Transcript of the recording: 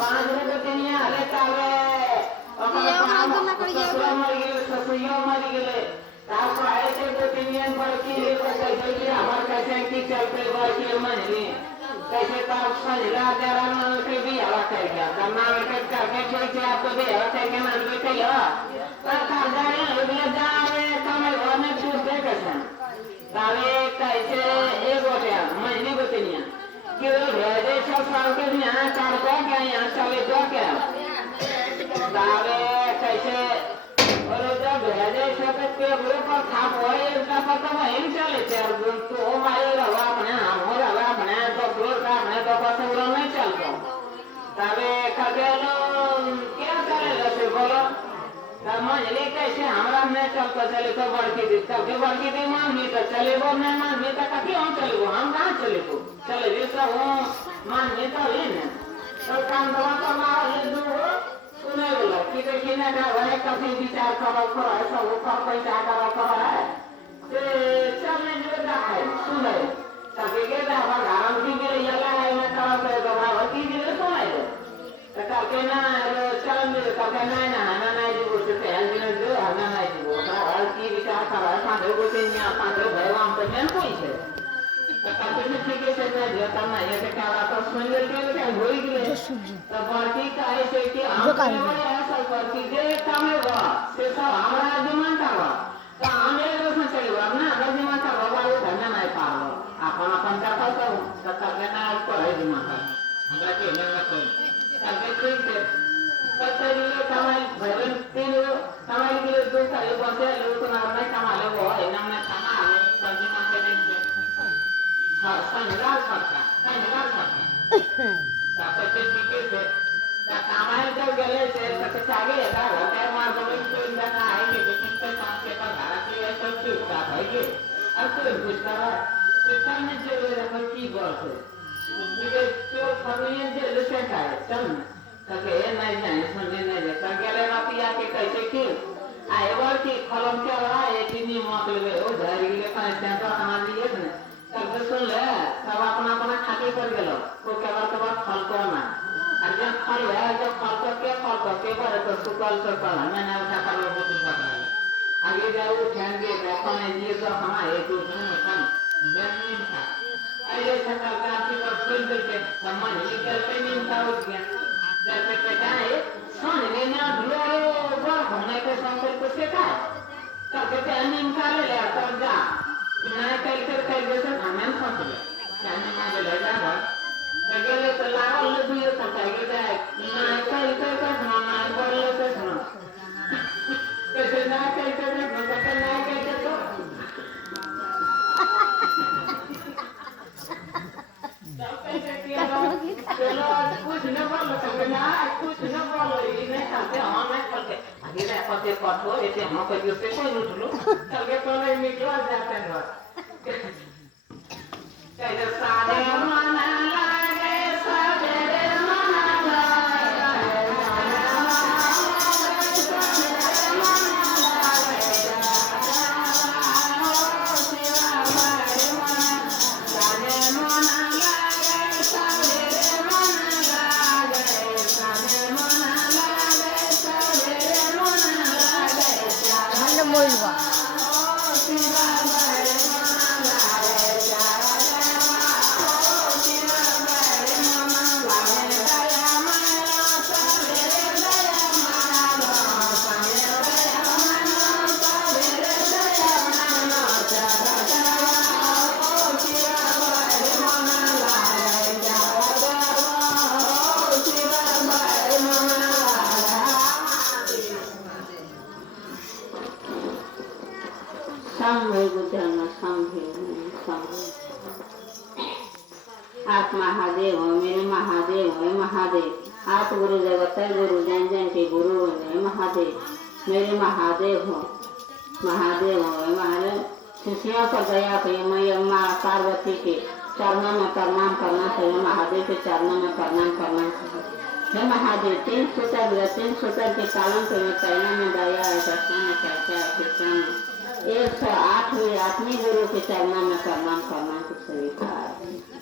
पांच रुपये किनिया हले चाले ससुरा मर गेले ससुरिया मर गेले ताको ऐसे तो किनियन पर की कैसे की हमार कैसे की चलते बार की मंजली कैसे का संजला जरा मन के भी हवा कर गया करना के करके छोड़ के आपको भी हवा करके मन के कहियो पर खा जाए ले जाए कमल घर में पूछते कैसे तावे कैसे एक हो गया मंजली को किनिया कि वो भेजे सब साल के यहाँ काम को क्या यहाँ चले तो क्या तावे कैसे और जब भेजे सब के बुरे पर खाप हो इसका पता नहीं चले चार दिन तो हमारे रवा बना हम रवा बना तो दूर का बना तो पता नहीं चलता तावे कगेलो क्या करेगा फिर बोलो तब मंजली कैसे हमारा में चलता चले तो बड़की दी तब बड़की दी मान नहीं तो चले वो मैं मान नहीं तो कभी हम चले वो हम कहाँ चले वो चले जैसा वो मान नहीं तो ही ना तो काम दवा तो मार ले दो सुने बोला कि देखिए ना का वह कभी विचार करो करो ऐसा वो कर पैसा करो है ते चलने जो दा है सुने तभी के दा हमारा गांव की के ये लगा है मैं करो तो बाबा की के तो है तो करके ना चल मेरे करके ना ना जो बोलते हैं दिन जो ना जो हर की विचार करो पांच को तीन या पांच भाई वहां पे नहीं कोई है तो करके में ठीक है ना जो करना ये के क्या तो सुन ले के होई गए तो बाकी का ऐसे कि हम ऐसा करके जे काम होगा से सब हमारा दिमाग का तो हमें लोग चलेगा ना अगर दिमाग का बाबा वो धरना नहीं पाओ अपन अपन का तो करके ना को है दिमाग का हमरा के ना कोई करके ठीक है कतरी ले कमाई भवन तीन कमाई के लिए दो साल बसे लोग तो ना नहीं कमा ले वो है ना ना कमा ले संजी में के नहीं हां संगाल सरका ताकि ठीक है कमाई जब गले से तो चागे था होते मार को तो इंसान आएंगे लेकिन तो काम के पर भारत के सब चुप था भाई के अब तो कुछ करा शिक्षा में जो रखो की बात है ये तो फमिलियन जे लेसे का है चल कहे नहीं जाने समझे नहीं जाता गले मातिया के कैसे की आए बार की कलम के रहा है कि नहीं मत ले ओ धैर्य के पास सेंटर हमारे लिए ने तब सुन ले सब अपना अपना खाते कर गेलो को के बार फल को ना और जब फल है जब फल के पर तो सुकल से पर मैंने उठा कर वो कुछ पता है आगे जाओ उठाएंगे अपन ये तो हमारे तो सुन जमीन था ऐसे सरकार की पर सुन के सम्मान निकल पे नहीं था हो गया जैसे के जाए सुन लेना ढोरो वर होने के संकल्प से का तब के अनिम कर ले तब जा ना कल जैसे हमें फंस गए जाने में ले जा अगले तो लागल ले दिए तो कहे जाए ना कल का सुना बोले तो सुना कैसे ना कल का ना कल तो चलो कुछ न बोलो तो ना कुछ न बोलो ये नहीं खाते हम नहीं करते आगे ना पते पठो ऐसे हम को जो से कोई उठ लो चल के तो नहीं निकल जाते हैं कैसे सारे मना लागे सवेरे मना लागे आप महादेव हो मेरे महादेव है महादेव आप गुरु जगत है गुरु जैन जैन के गुरु है महादेव मेरे महादेव हो महादेव शिष्यों पर दया करिए मैं माँ पार्वती के चरणों में प्रणाम करना चाहिए महादेव के चरणों में प्रणाम करना चाहिए हे महादेव तीन सूत्र के पालन के लिए पहले में दया है दर्शन में चर्चा कृष्ण में 108वें आत्मी गुरु के चरणों में प्रणाम करना स्वीकार